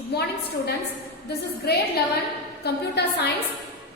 Good morning students. This is grade 11 computer science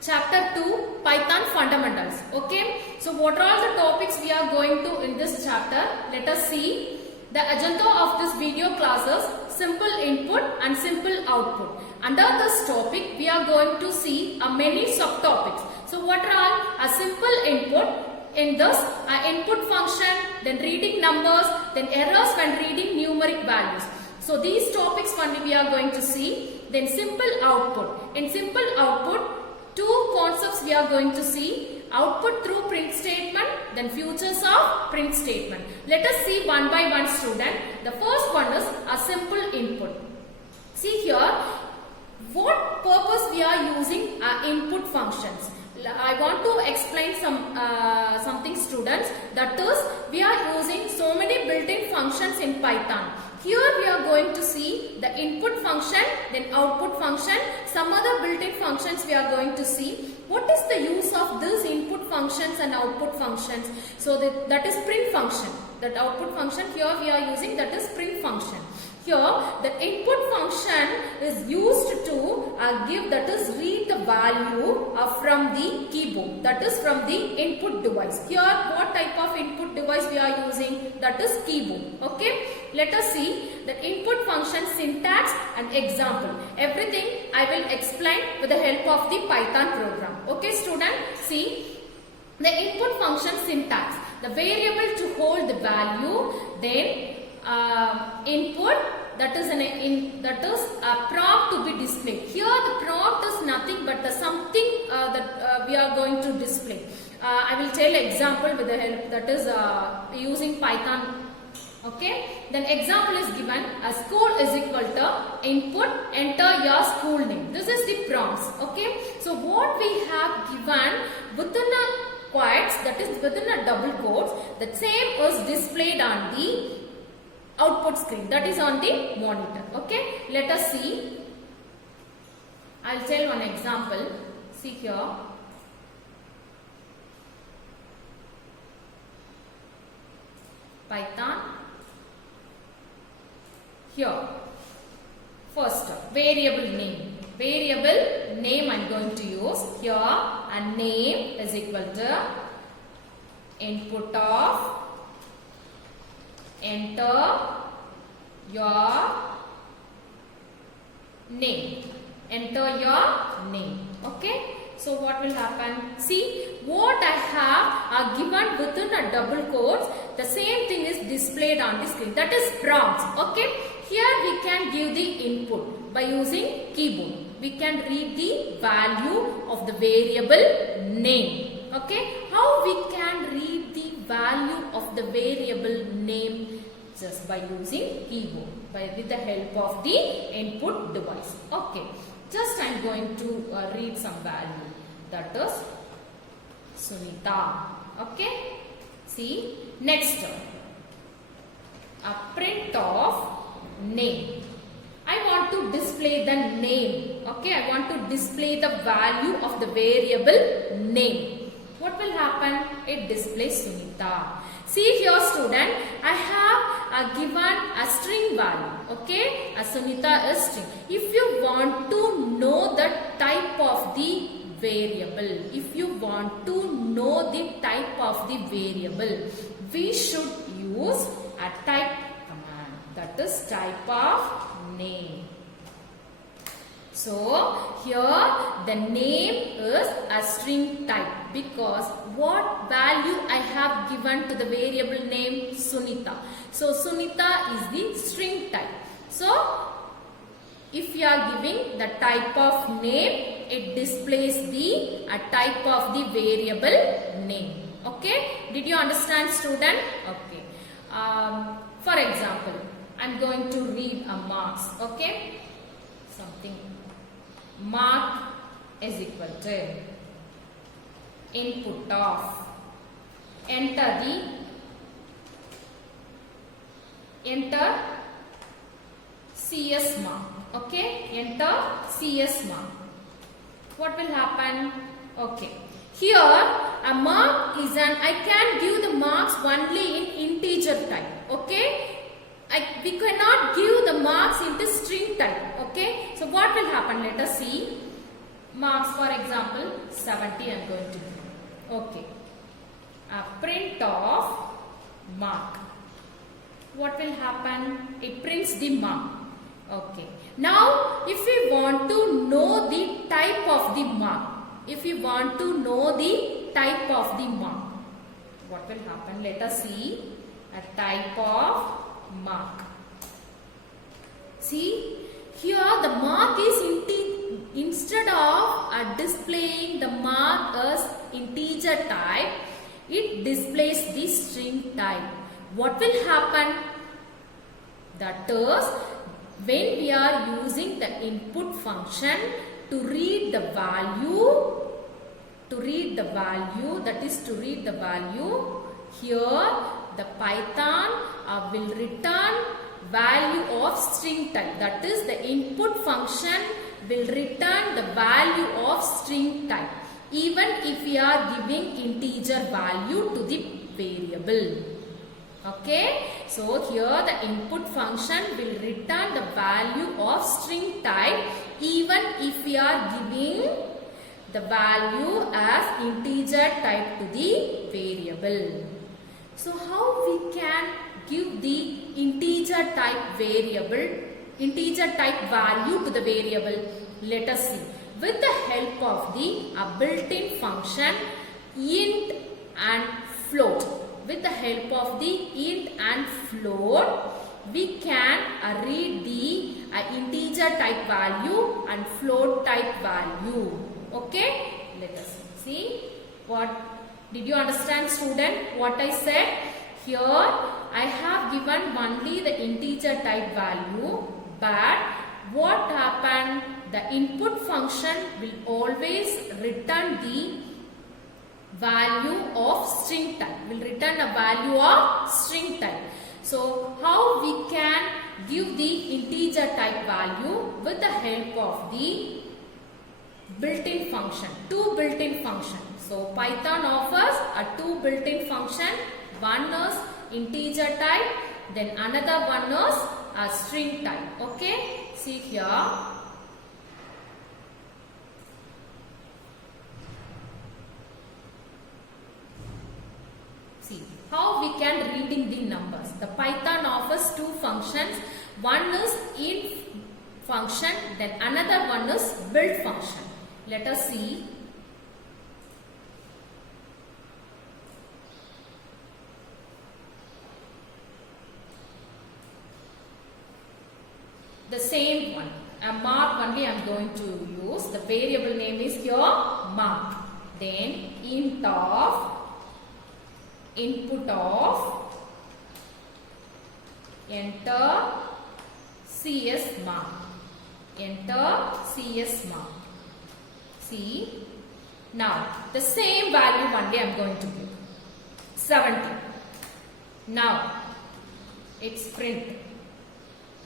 chapter 2 Python fundamentals. Okay. So what are all the topics we are going to in this chapter? Let us see. The agenda of this video classes simple input and simple output. Under this topic we are going to see many subtopics. So what are all? A simple input. In this, input function, then reading numbers, then errors when reading numeric values. So these topics only we are going to see. Then simple output. In simple output, two concepts we are going to see. Output through print statement, then futures of print statement. Let us see one by one student. The first one is a simple input. See here, what purpose we are using input functions. I want to explain something students, that is we are using so many built-in functions in Python. Here we are going to see the input function, then output function, some other built-in functions we are going to see. What is the use of these input functions and output functions? So that is print function. That output function here we are using, that is print function. Here the input function is used to give, that is read the value from the keyboard, that is from the input device. Here what type of input device we are using, that is keyboard. Okay, let us see the input function syntax and example. Everything I will explain with the help of the Python program. Okay student, see the input function syntax, the variable to hold the value, then input, that is a prompt to be displayed. Here the prompt is nothing but the something that we are going to display. I will tell example with the help, that is using Python. Okay, then example is given, a school is equal to input, enter your school name. This is the prompts. Okay, so what we have given within a quotes, that is within a double quotes, the same is displayed on the output screen, that is on the monitor. Okay, let us see. I will tell one example. See here. Python. Here. First, variable name. Variable name I am going to use here, and name is equal to input of enter your name. Enter your name. Okay. So what will happen? See what I have given within a double quotes. The same thing is displayed on the screen. That is prompts. Okay. Here we can give the input by using keyboard. We can read the value of the variable name. Okay. How we can read the value of the variable name? Just by using keyboard, with the help of the input device. Okay. Just I am going to read some value. That is Sunita. Okay. See. Next. A print of name. I want to display the name. Okay. I want to display the value of the variable name. What will happen? It displays Sunita. See here student, I have given a string value. Okay, a Sunita is string. If you want to know the type of the variable, we should use a type command, that is type of name. So here the name is a string type, because what value I have given to the variable name? Sunita. So Sunita is the string type. So if you are giving the type of name, it displays the type of the variable name. Okay, did you understand student? Okay. For example, I am going to read a marks. Okay, something. Mark is equal to input of enter CS mark. Okay, enter CS mark. What will happen? Okay, here a mark is I can give the marks only in integer type. Okay, we cannot give the marks into string type. Okay, so what will happen? Let us see. Marks, for example, 70 I am going to give. Okay, a print of mark. What will happen? It prints the mark. Okay, now if we want to know the type of the mark, if we want to know the type of the mark, what will happen? Let us see a type of mark. See, here the mark is instead of displaying the mark as integer type, it displays the string type. What will happen? That is, when we are using the input function to read the value, that is to read the value, here the Python will return value of string type. That is, the input function will return the value of string type, even if we are giving integer value to the variable. Okay, so here the input function will return the value of string type even if we are giving the value as integer type to the variable. So how we can give the integer type value to the variable? Let us see. With the help of the built-in function int and float. With the help of the int and float, we can read the integer type value and float type value. Okay, let us see. What did you understand, student? What I said? Here I have given only the integer type value, but what happened? The input function will always return the value of string type, will return a value of string type. So how we can give the integer type value? With the help of the built-in function, two built-in function. So Python offers two built-in function. One is integer type, then another one is a string type. Okay, see here. See how we can reading the numbers. The Python offers two functions. One is int function, then another one is build function. Let us see. The same one. A mark only I am going to use. The variable name is here mark. Then int of input of enter CS mark. Enter CS mark. See, now the same value only I am going to give 70. Now it's print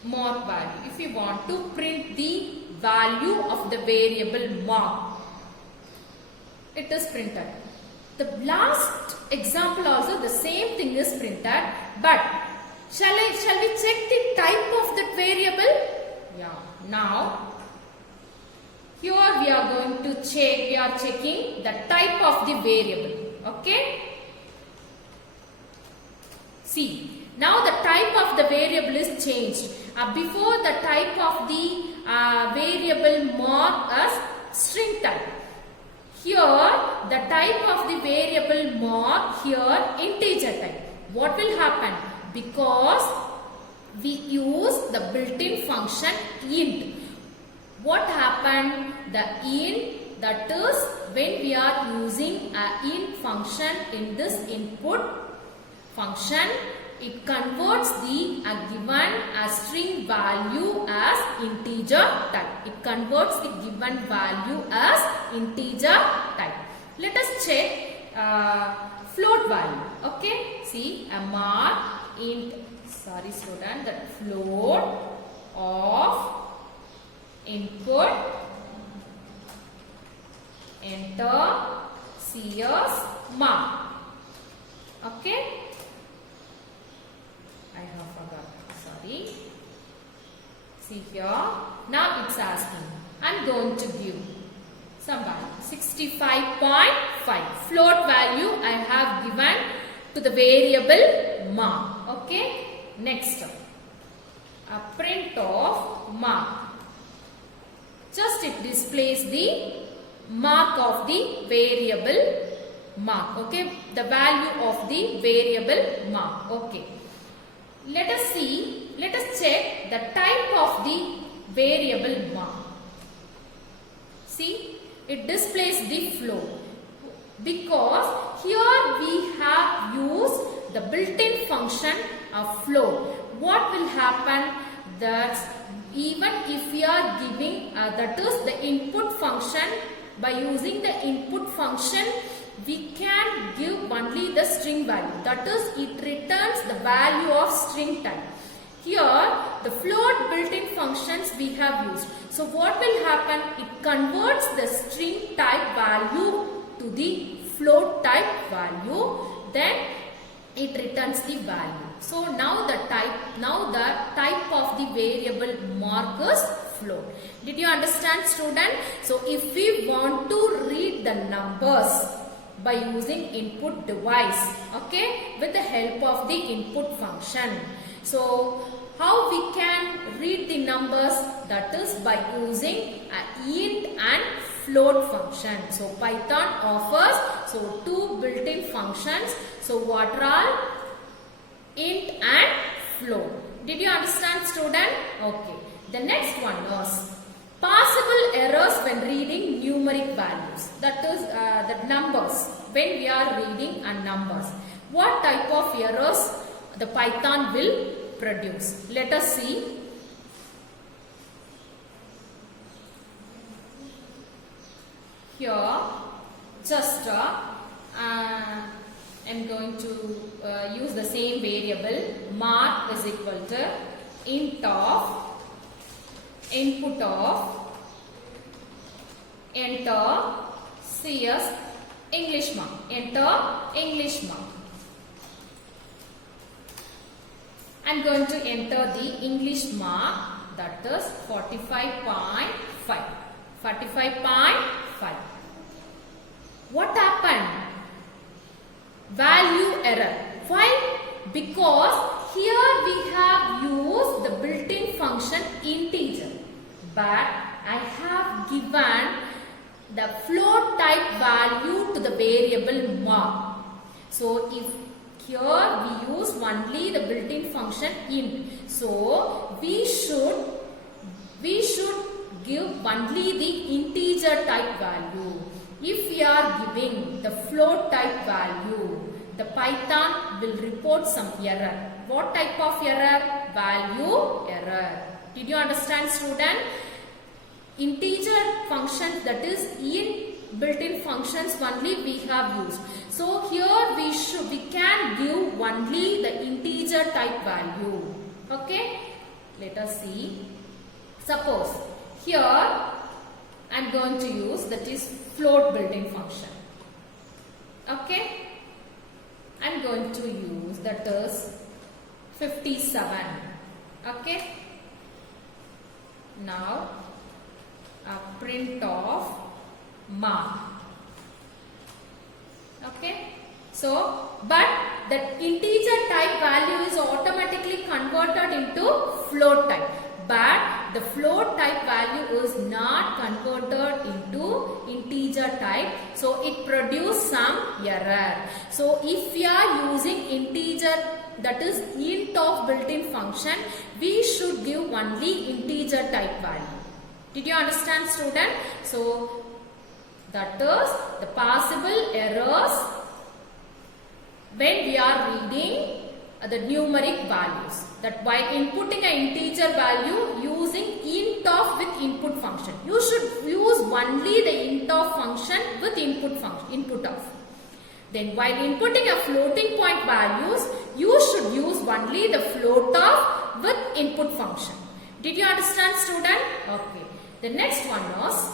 mark value. If you want to print the value of the variable mark, it is printed. The last example also the same thing is printed, but shall we check the type of that variable? Yeah. Now here we are going to check. We are checking the type of the variable. Okay. See. Now the type of the variable is changed. Before the type of the variable mark as string type. Here the type of the variable mark here integer type. What will happen? Because we use the built-in function int. What happened? The int, that is when we are using a int function in this input function, it converts the given string value as integer type. It converts the given value as integer type. Let us check float value. Okay, see a mark int. Sorry, student. That float of input enter CS mark. Okay. I have forgotten. Sorry. See here. Now it's asking. I'm going to give some value. 65.5. Float value I have given to the variable mark. Okay. Next. A print of mark. Just it displays the mark of the variable mark. Okay. The value of the variable mark. Okay. Let us see. Let us check the type of the variable mark. See, it displays the float because here we have used the built-in function of float. What will happen? That even if we are giving that is the input function, by using the input function we can give only the string value. That is, it returns the value of string type. Here the float built-in functions we have used. So what will happen? It converts the string type value to the float type value. Then it returns the value. So now the type of the variable mark is float. Did you understand, student? So if we want to read the numbers by using input device, okay, with the help of the input function. So how we can read the numbers? That is by using an int and float function. So Python offers two built-in functions. So what are all? Int and float. Did you understand, student? Okay. The next one was possible errors when reading numeric values. That is the numbers. When we are reading numbers, what type of errors the Python will produce? Let us see. Here, just I'm going to use the same variable. Mark is equal to int of input of enter CS English mark. Enter English mark. I'm going to enter the English mark, that is 45.5. 45.5. What happened? Value error. Why? Because here we have used the built-in function integer, but I have given the float type value to the variable mark. So if here we use only the built-in function int, so we should give only the integer type value. If we are giving the float type value, the Python will report some error. What type of error? Value error. Did you understand, student? Integer functions, that is int built-in functions only we have used. So here we can give only the integer type value. Okay? Let us see. Suppose here I am going to use, that is float built-in function. Okay? I am going to use, that is 57. Okay? Now a print of mark. Okay? So, but the integer type value is automatically converted into float type. But the float type value is not converted into integer type. So, it produces some error. So, if we are using integer, that is int of built-in function, we should give only integer type value. Did you understand, student? So, that is the possible errors when we are reading the numeric values. That while inputting an integer value using int of with input function, you should use only the int of function with input function, input of. Then while inputting a floating point values, you should use only the float of with input function. Did you understand, student? Okay. The next one was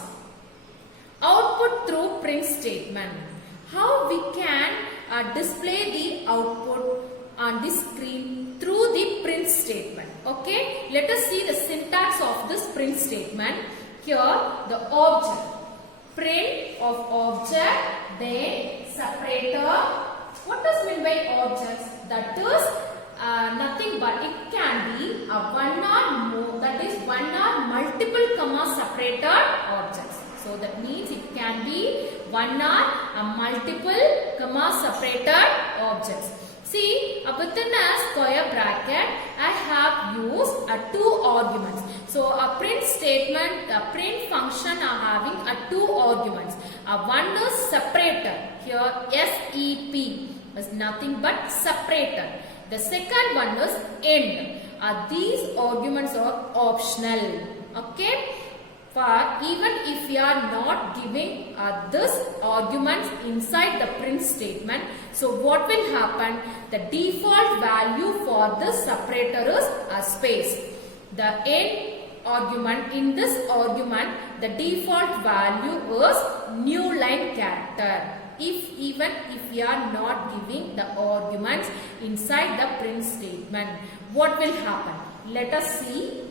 output through print statement. How we can display the output on the screen through the print print statement. Okay, let us see the syntax of this print statement. Here the object, print of object, then separator. What does mean by objects? That is nothing but it can be a one or more, that is one or multiple comma separated objects. So that means it can be one or a multiple comma separated objects. See, within a square bracket, I have used two arguments. So a print statement, a print function are having two arguments. One is separator. Here SEP is nothing but separator. The second one is end. These arguments are optional. Okay. For even if you are not giving this arguments inside the print statement, so what will happen? The default value for this separator is a space. The end argument, in this argument, the default value is new line character. Even if you are not giving the arguments inside the print statement, what will happen? Let us see.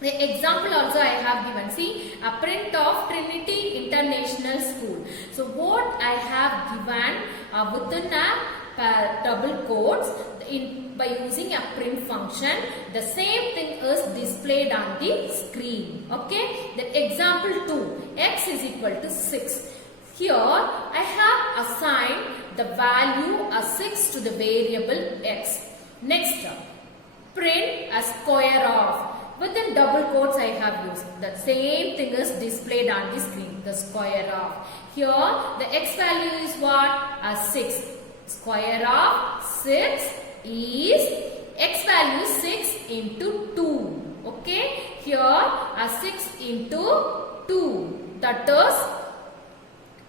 The example also I have given. See, a print of Trinity International School. So what I have given within a double quotes by using a print function, the same thing is displayed on the screen. Okay. The example 2, x is equal to 6. Here I have assigned the value as 6 to the variable x. Next, print a square of. Within double quotes I have used. The same thing is displayed on the screen. The square of. Here the x value is what? 6. Square of 6 is x value 6 into 2. Okay. Here 6 into 2. That is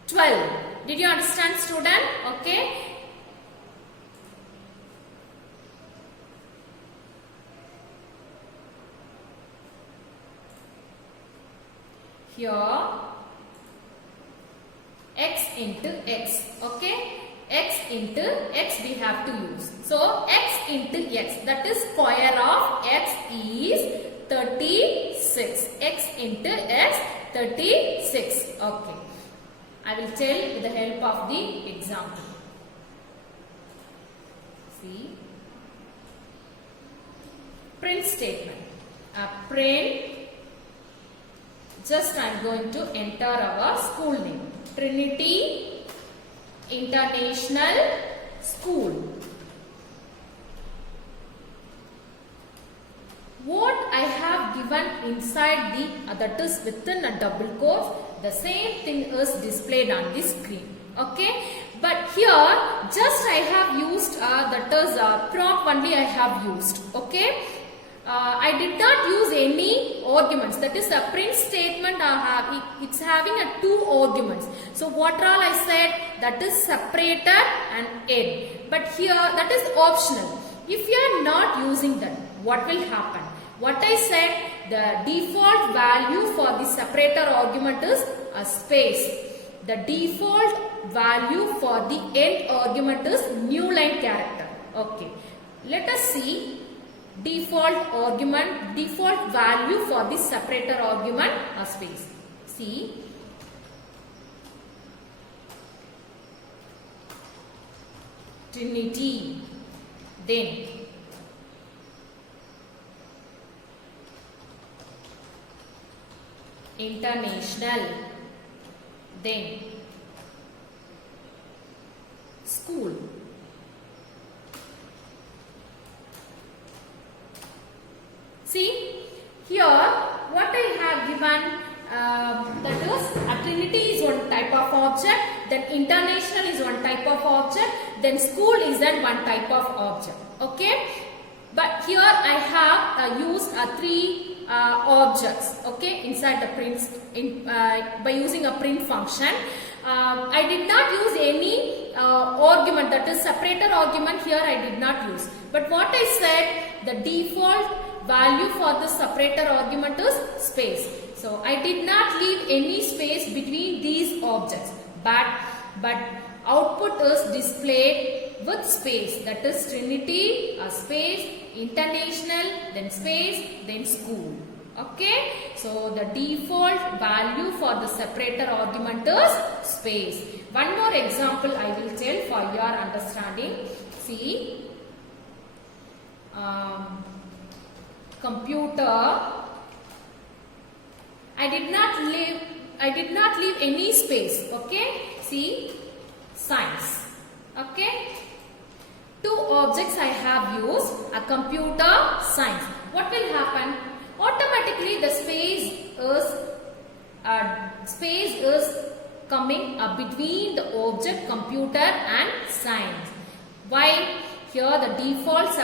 12. Did you understand, student? Okay. Here x into x. Okay. X into x we have to use. So x into x, that is square of x is 36. X into x 36. Okay. I will tell with the help of the example. See. Print statement. Print. Just I am going to enter our school name. Trinity International School. What I have given inside the, that is within a double quote, the same thing is displayed on the screen. Okay. But here just I have used, that is prompt only I have used. Okay. I did not use any arguments. That is a print statement. It's having two arguments. So what all I said, that is separator and end. But here that is optional. If you are not using that, what will happen? What I said, the default value for the separator argument is a space. The default value for the end argument is new line character. Okay. Let us see. Default argument, default value for the separator argument a space. See. Trinity. Then International. Then School. See, here what I have given, that is a Trinity is one type of object, then International is one type of object, then School is one type of object. Okay. But here I have used three objects. Okay, inside the print by using a print function. I did not use any argument, that is separator argument. Here I did not use. But what I said, the default value for the separator argument is space. So I did not leave any space between these objects. But output is displayed with space, that is Trinity, a space, international, then space, then school. Okay, so the default value for the separator argument is space. One more example I will tell for your understanding. See, computer. I did not leave any space. Okay, see, science. Okay, two objects I have used, a computer, science. What will happen? Automatically the space is coming between the object computer and science. Why? Here the default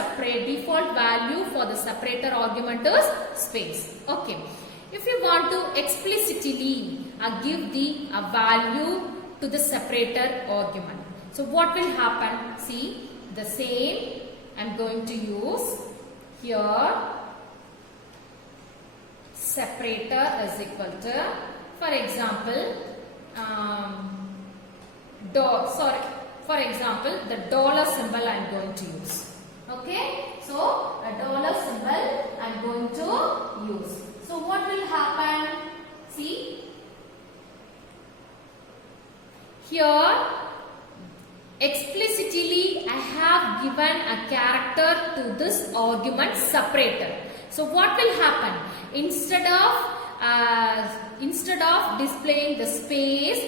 value for the separator argument is space. Okay. If you want to explicitly give the value to the separator argument, so what will happen? See, the same I am going to use here. Separator is equal to, for example, the dollar symbol I am going to use. Okay, so a dollar symbol I am going to use. So what will happen? See, here explicitly I have given a character to this argument separator. So what will happen? Instead of displaying the space,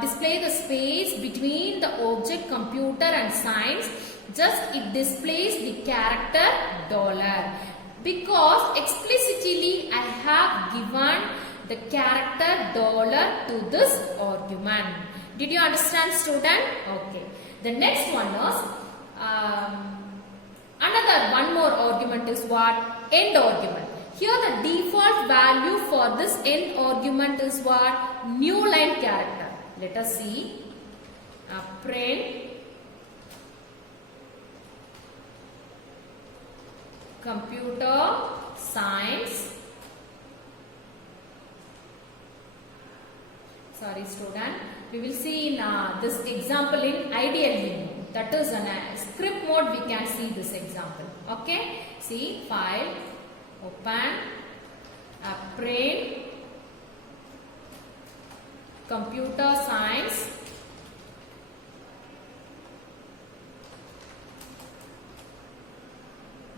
display the space between the object computer and science, just it displays the character dollar, because explicitly I have given the character dollar to this argument. Did you understand, student? Okay. The next one is one more argument is what? End argument. Here the default value for this end argument is what? New line character. Let us see. Print computer science. Sorry, student. We will see in this example in ideal mode. That is in a script mode. We can see this example. Okay. See, file, open, print, computer science.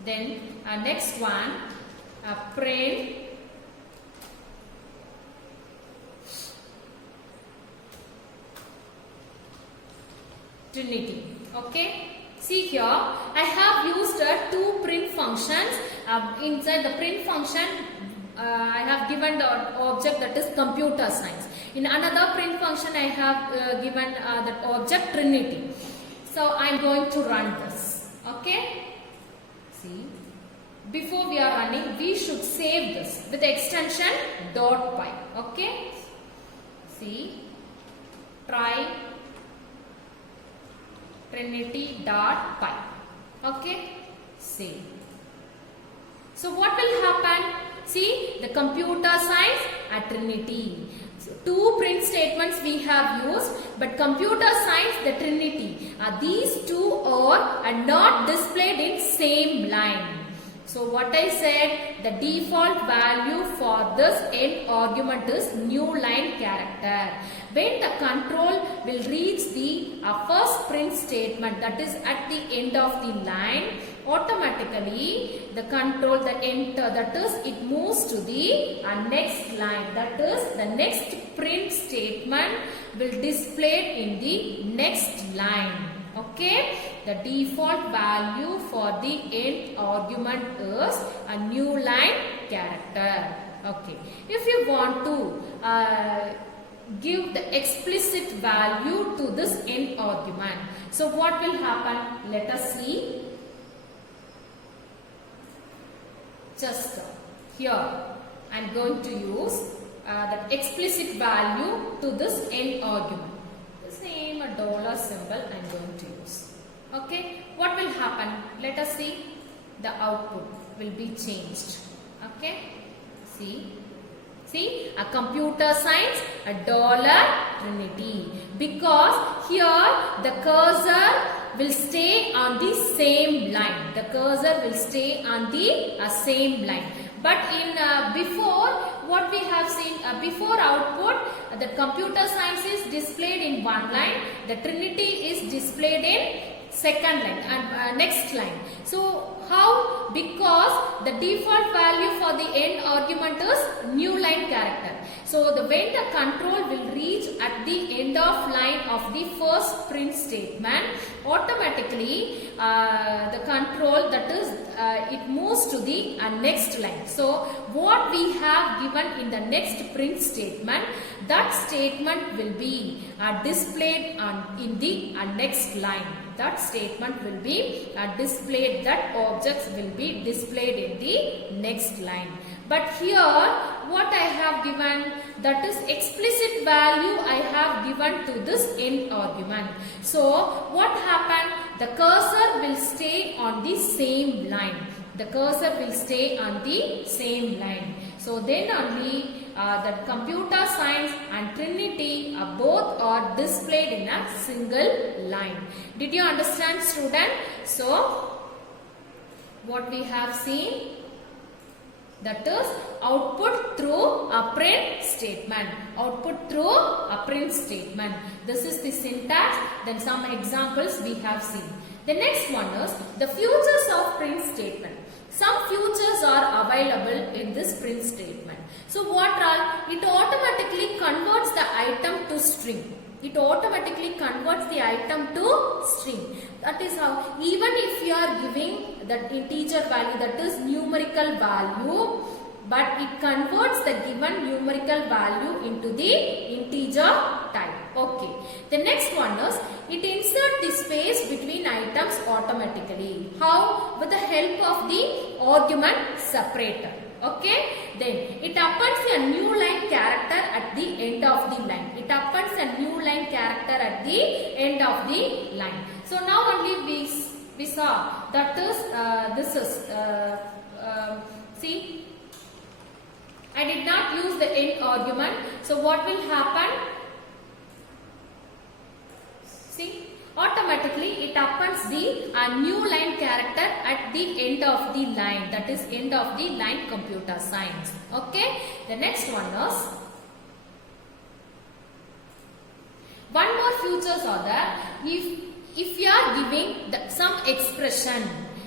Then next one, print Trinity. Okay. See here, I have used two print functions. Inside the print function, I have given the object that is computer science. In another print function, I have given that object Trinity. So I am going to run this. Okay. See, before we are running, we should save this with the extension .py. Okay. See, try Trinity.py. Okay, save. So what will happen? See, the computer science at Trinity. So two print statements we have used, but computer science, the Trinity. These two are not displayed in same line. So what I said, the default value for this end argument is new line character. When the control will reach the first print statement, that is at the end of the line, automatically the control, the enter, that is it moves to the next line. That is the next print statement will display in the next line. Okay, the default value for the end argument is a new line character. Okay, if you want to give the explicit value to this end argument, so what will happen? Let us see. Just here I am going to use the explicit value to this end argument. The same dollar symbol I am going to use. Okay, what will happen? Let us see. The output will be changed. Okay, see, See, a computer science, a dollar, Trinity. Because here the cursor will stay on the same line. The cursor will stay on the same line. But in before, what we have seen before output, the computer science is displayed in one line. The Trinity is displayed in second line and next line. So how? Because the default value for the end argument is new line character. So when the control will reach at the end of line of the first print statement, automatically the control, that is it moves to the next line. So what we have given in the next print statement, that statement will be displayed in the next line. That statement will be displayed, that objects will be displayed in the next line. But here what I have given, that is explicit value I have given to this end argument. So what happened? The cursor will stay on the same line. The cursor will stay on the same line. So then only the computer science and Trinity both are displayed in a single line. Did you understand, student? So what we have seen, that is output through a print statement. Output through a print statement. This is the syntax. Then some examples we have seen. The next one is the features of print statement. Some features are available in this print statement. So what are? It automatically converts the item to string. It automatically converts the item to string. That is how, even if you are giving that integer value, that is numerical value, but it converts the given numerical value into the integer type. Okay. The next one is, it inserts the space between items automatically. How? With the help of the argument separator. Okay. Then it appends a new line character at the end of the line. It appends a new line character at the end of the line. So now only we saw, that is this is see, I did not use the end argument. So what will happen? See, automatically it appends the new line character at the end of the line, that is end of the line computer science. Okay. The next one is, one more features are there. If you are giving some expression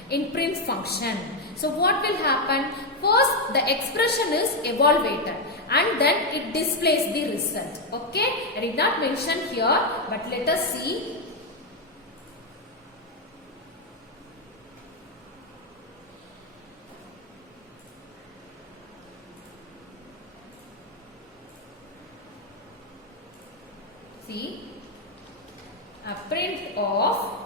in print function, so what will happen? First the expression is evaluated and then it displays the result. Okay. I did not mention here, but let us see. See, a print of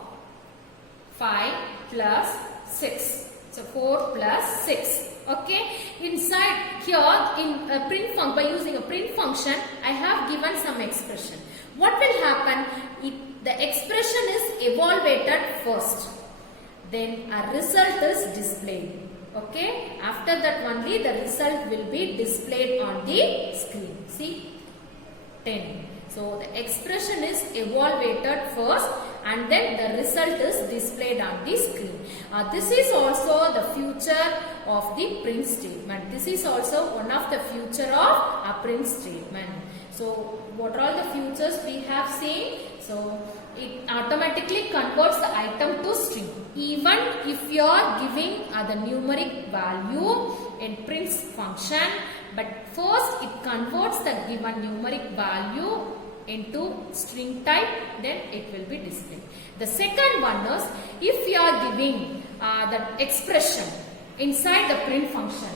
5 plus 6. So 4 plus 6. Okay. Inside here in a print function, by using a print function, I have given some expression. What will happen? The expression is evaluated first. Then a result is displayed. Okay. After that only the result will be displayed on the screen. See, 10. So the expression is evaluated first and then the result is displayed on the screen. This is also the feature of the print statement. This is also one of the feature of a print statement. So what are all the features we have seen? So it automatically converts the item to string. Even if you are giving the numeric value in print function, but first it converts the given numeric value into string type, then it will be displayed. The second one is, if you are giving the expression inside the print function,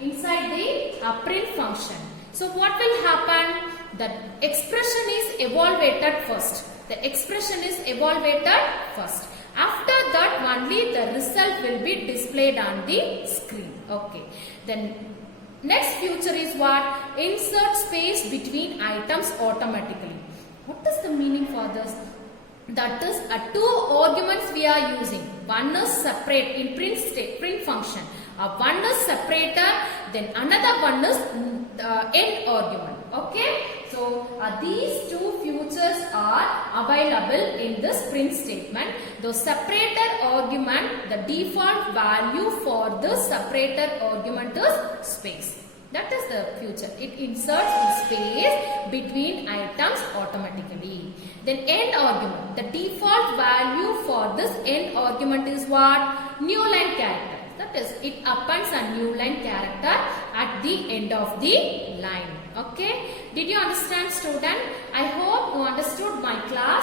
inside the print function, so what will happen? The expression is evaluated first. The expression is evaluated first. After that only the result will be displayed on the screen. Okay. Then next feature is what? Insert space between items automatically. What is the meaning for this? That is two arguments we are using. one is separate in print function. One is separator, then another one is end argument. Okay, so these two features are available in this print statement. The separator argument, the default value for this separator argument is space. That is the feature. It inserts the space between items automatically. Then end argument. The default value for this end argument is what? New line character. That is, it appends a new line character at the end of the line. Okay. Did you understand, student? I hope you understood my class.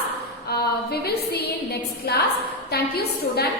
We will see in next class. Thank you, student.